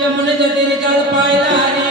यमुने जटीने काल पाहिला हरी